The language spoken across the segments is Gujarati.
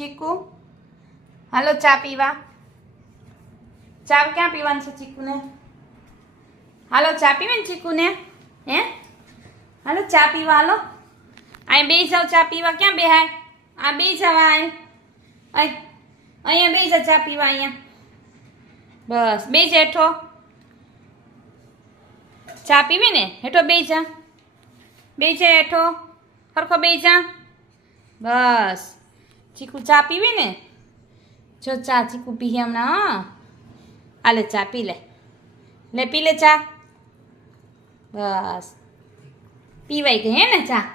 ચીકુ હાલો ચા પીવા. ચા ક્યાં પીવાની છે ચીકુને? હાલો ચા પીવે ને ચીકુને? હે હાલો ચા પીવા હાલો. અહીં બે જાવ ચા પીવા. ક્યાં બેહાય? આ બે જવા અહીંયા બે જા ચા પીવા અહીંયા. બસ બે જા હેઠો. ચા પીવી ને હેઠો બે જા. બે જા હેઠો. સરખો બે જા. બસ ચીકુ ચા પીવી ને? જો ચા ચીકુ પી હમણાં. હા આલે ચા પી લે. લે પી લે ચા. બસ પીવાઈ ગઈ હે ને ચા.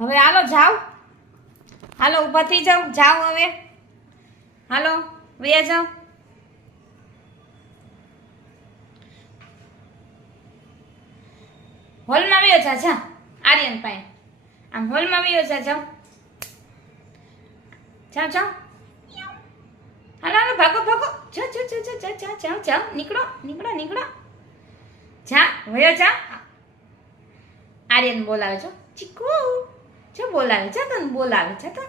હવે હાલો જાઓ. હાલો ઊભા થઈ જાઓ. જાઓ હવે. હાલો વયા જાઓ. હોલમાં વયો જા. જા આર્યન પાસે આમ હોલમાં વયો જા. જાઓ જાઓ જાઓ. હાલો હાલો ભાગો ભાગો. જાઓ જાઓ જાઓ જાઓ જાઓ જાઓ જાઓ. નીકળો નીકળો નીકળો. જા વયો જા. આર્યન બોલાવે છો. ચીકુ જો બોલાવે છે. તને બોલાવે છે તો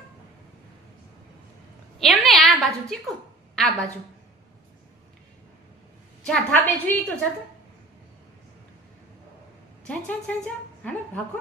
એમ નહીં. આ બાજુ ચીકુ. આ બાજુ જા. ધાબે જોઈ તો જા. જા જા જા જા. હાલો ભાગો.